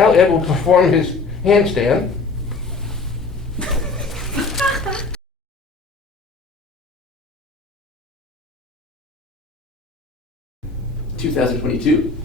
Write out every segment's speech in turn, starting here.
Now Ed will perform his handstand. $2,022.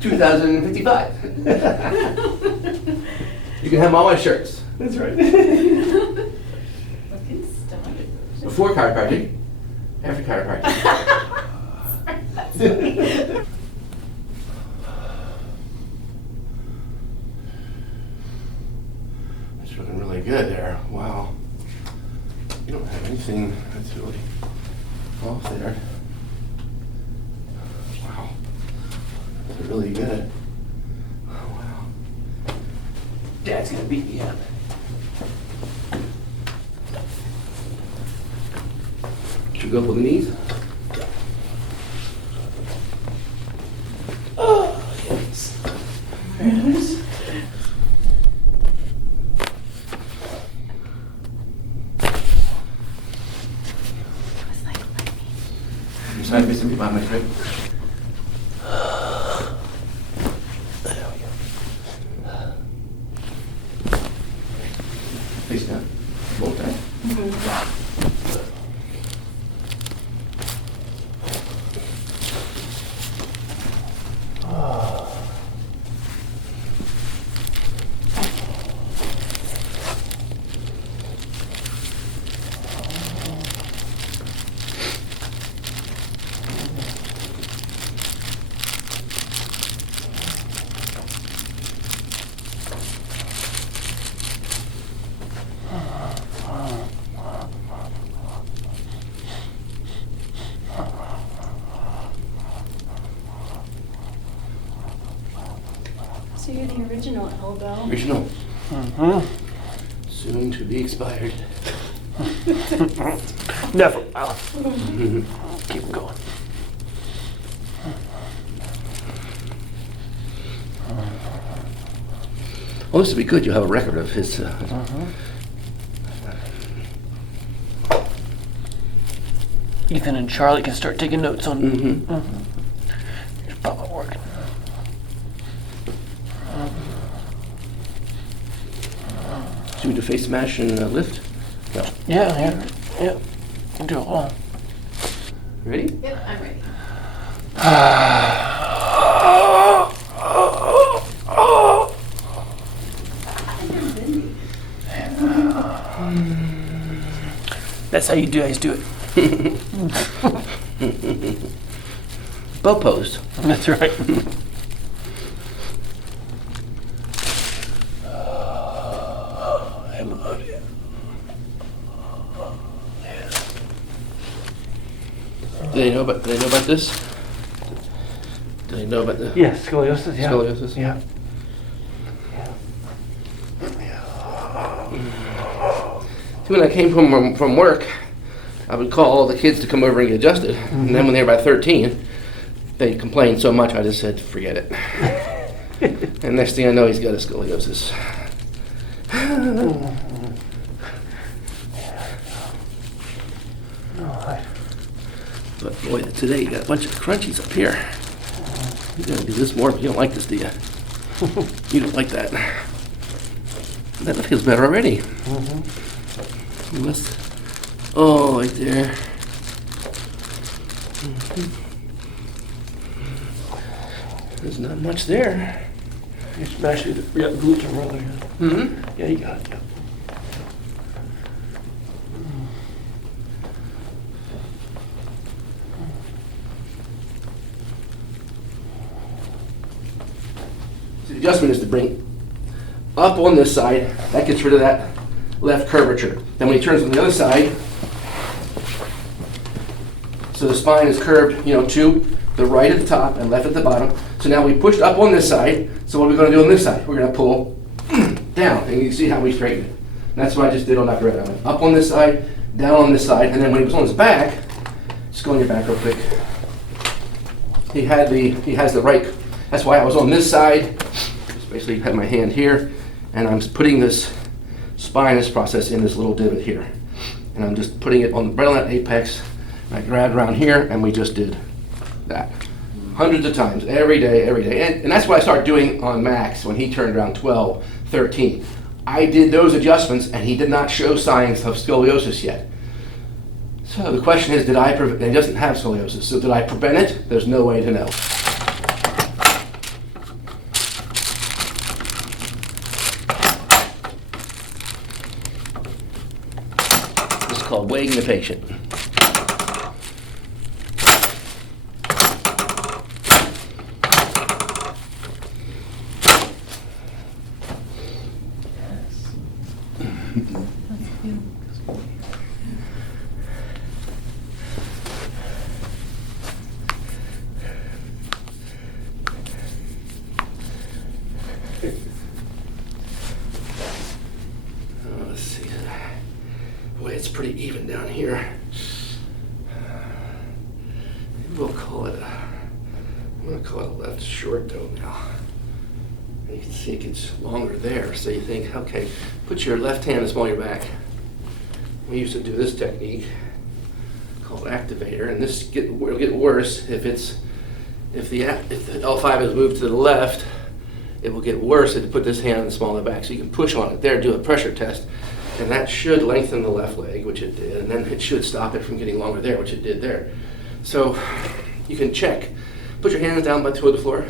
$2,055. You can have all my shirts. That's right. Looking stunning. Before chiropractic, after chiropractic. That's looking really good there. Wow. You don't have anything that's really off there. Wow. That's really good. Oh, wow. Dad's gonna beat me up. Should we go up with the knees? Oh, yes. Very nice. I'm sorry, facing me behind my crib. There we go. Face down. Both down. So you're the original elbow. Original. Soon to be expired. Never. Keep going. Well, this would be good. You'll have a record of his. Ethan and Charlie can start taking notes on. Mm-hmm. Here's Papa working. Should we do face smash and lift? No. Yeah. Can do it all. Ready? Yep, I'm ready. That's how you guys do it. Bow pose. That's right. I love you. Do they know about this? Do they know about the Yes, scoliosis. Yeah. scoliosis? Yeah. See, when I came from work, I would call all the kids to come over and get adjusted. And then when they were about 13, they complained so much, I just said, forget it. And next thing I know, he's got a scoliosis. But boy, today you got a bunch of crunchies up here. You're gonna do this more, but you don't like this, do you? You don't like that. That feels better already. Oh, right there. There's not much there. You smashed it. Yeah, glutes are rather. Mm-hmm. Yeah, you got it. Yeah. The adjustment is to bring up on this side. That gets rid of that left curvature. Then when he turns on the other side, so the spine is curved, to the right at the top and left at the bottom. So now we pushed up on this side. So what are we going to do on this side? We're going to pull down, and you can see how we straighten it. And that's what I just did on Dr. Ed. I went up on this side, down on this side, and then when he was on his back, just go on your back real quick. He has the right. That's why I was on this side. Just basically have my hand here, and I'm putting this spinous process in this little divot here, and I'm just putting it right on that apex. And I grabbed around here, and we just did that. Hundreds of times, every day, every day. And that's what I started doing on Max when he turned around 12, 13. I did those adjustments and he did not show signs of scoliosis yet. So the question is, did I prevent, he doesn't have scoliosis, so did I prevent it? There's no way to know. This is called weighing the patient. Let's see. Boy, it's pretty even down here. We'll call it I'm going to call it a left short though now. And you can see it gets longer there. So you think, okay, put your left hand in the small of your back. We used to do this technique called activator, and this will get worse if the L5 is moved to the left. It will get worse if you put this hand in the small of the back. So you can push on it there, do a pressure test, and that should lengthen the left leg, which it did, and then it should stop it from getting longer there, which it did there. So you can check. Put your hands down by toward the floor.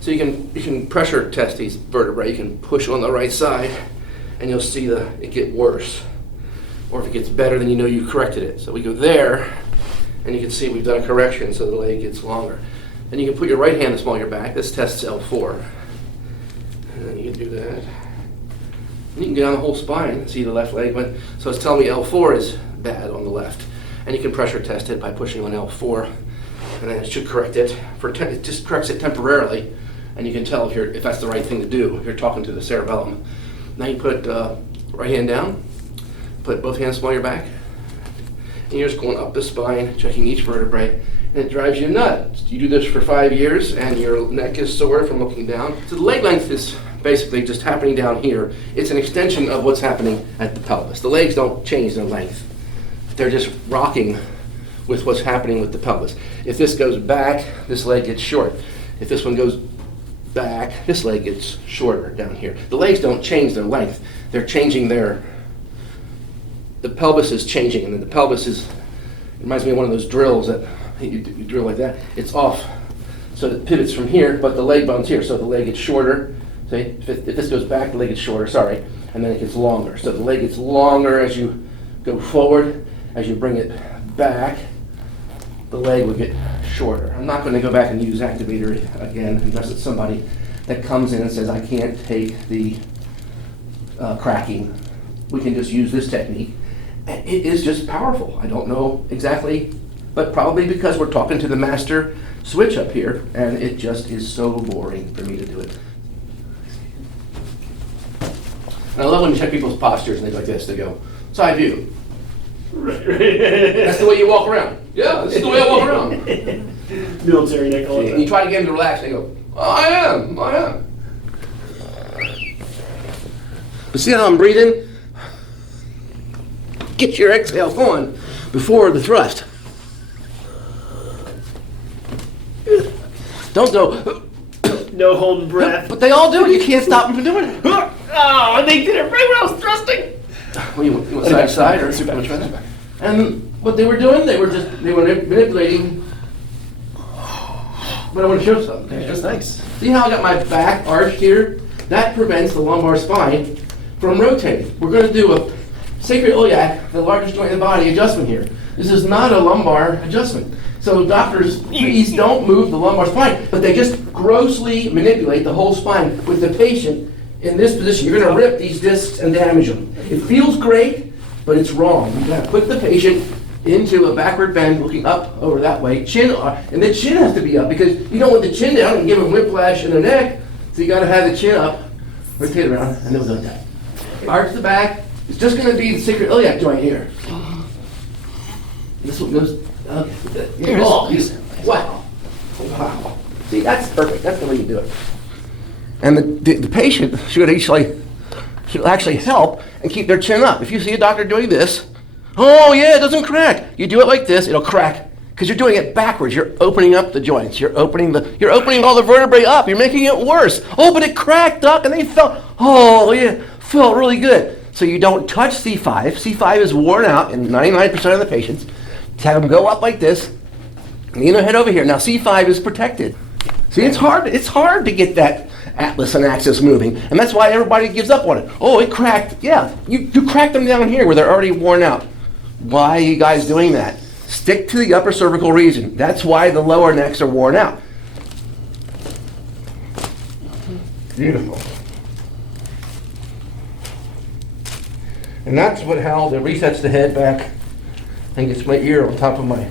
So you can pressure test these vertebrae. You can push on the right side, and you'll see it get worse. Or if it gets better, then you know you corrected it. So we go there, and you can see we've done a correction, so the leg gets longer. Then you can put your right hand in the small of your back. This tests L4. And then you can do that. And you can get on the whole spine and see the left leg. So it's telling me L4 is bad on the left. And you can pressure test it by pushing on L4. And then it should correct it. It just corrects it temporarily. And you can tell if that's the right thing to do, if you're talking to the cerebellum. Now you put right hand down. Put both hands small of your back. And you're just going up the spine, checking each vertebrae. And it drives you nuts. You do this for 5 years and your neck is sore from looking down. So the leg length is basically just happening down here. It's an extension of what's happening at the pelvis. The legs don't change their length. They're just rocking with what's happening with the pelvis. If this goes back, this leg gets short. If this one goes back, this leg gets shorter down here. The legs don't change their length. They're changing the pelvis is changing, and then the pelvis it reminds me of one of those drills that you drill like that. It's off, so it pivots from here, but the leg bone's here, so the leg gets shorter. See, if this goes back, the leg gets shorter, sorry, and then it gets longer. So the leg gets longer as you go forward. As you bring it back, the leg will get shorter. I'm not going to go back and use activator again unless it's somebody that comes in and says, I can't take the cracking. We can just use this technique. And it is just powerful. I don't know exactly, but probably because we're talking to the master switch up here, and it just is so boring for me to do it. And I love when you check people's postures and things like this. They go, side view. Right. That's the way you walk around. Yeah, this is the way I walk around. Military neck all the And time. you try to get them to relax, and they go, oh, I am. But see how I'm breathing? Get your exhale going before the thrust. Don't go, No holding breath. but they all do it. You can't stop them from doing it. Oh, they did it right when I was thrusting. Well, you want side to side or which way? And what they were doing, they were manipulating. But I want to show something. That's nice. See how I got my back arched here? That prevents the lumbar spine from rotating. We're going to do a sacroiliac, the largest joint in the body, adjustment here. This is not a lumbar adjustment. So doctors, please don't move the lumbar spine, but they just grossly manipulate the whole spine with the patient in this position. You're going to rip these discs and damage them. It feels great, but it's wrong. You've got to put the patient into a backward bend, looking up over that way, chin up, and the chin has to be up because you don't want the chin down and give them whiplash in their neck. So you got to have the chin up, rotate around, and then we'll do that. Arch the back. It's just going to be the sacroiliac joint here. This one goes. Wow. Wow. See, that's perfect. That's the way you do it. And the patient should actually help and keep their chin up. If you see a doctor doing this, oh yeah, it doesn't crack. You do it like this, it'll crack Because you're doing it backwards. You're opening up the joints. You're opening all the vertebrae up. You're making it worse. Oh, but it cracked, Doc, and they felt, oh, yeah, felt really good. So you don't touch C5. C5 is worn out in 99% of the patients. Have them go up like this, lean their head over here. Now C5 is protected. See, it's hard to get that atlas and axis moving, and that's why everybody gives up on it. Oh, it cracked. Yeah, you cracked them down here where they're already worn out. Why are you guys doing that? Stick to the upper cervical region. That's why the lower necks are worn out. Beautiful. And that's how it resets the head back and gets my ear on top of my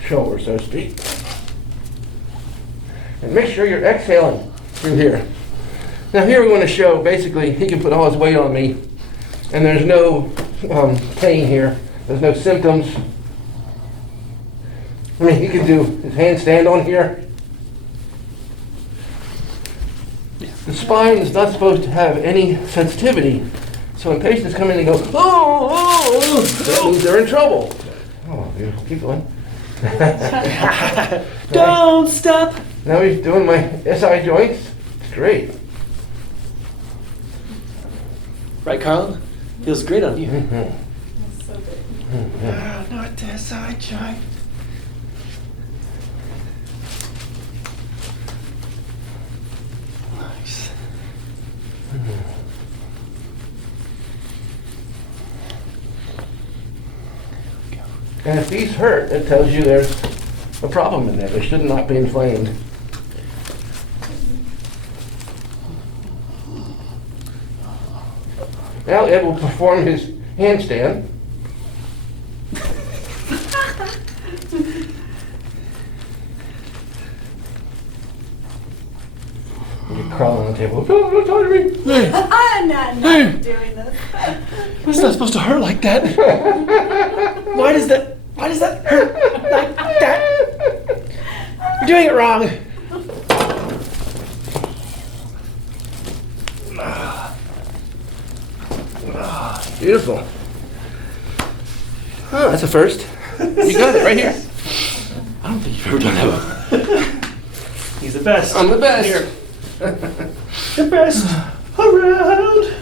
shoulder, so to speak. And make sure you're exhaling through here. Now here we want to show, basically, he can put all his weight on me, and there's no pain here. There's no symptoms. I mean, he can do his handstand on here. The spine is not supposed to have any sensitivity. So when patients come in and go, oh, that means they're in trouble. Oh, beautiful. Keep going. Don't stop. Now he's doing my SI joints. It's great. Right, Carlin? Feels great on you. That's so good. Not the side joint. Nice. And if these hurt, it tells you there's a problem in there. They should not be inflamed. Now Ed will perform his handstand. You crawl on the table. Don't touch me. I'm not doing this. It's not supposed to hurt like that. Why does that hurt like that? You're doing it wrong. Beautiful. Oh, that's a first. You got it right here. I don't think you've ever done that. He's the best. I'm the best. Here. The best around.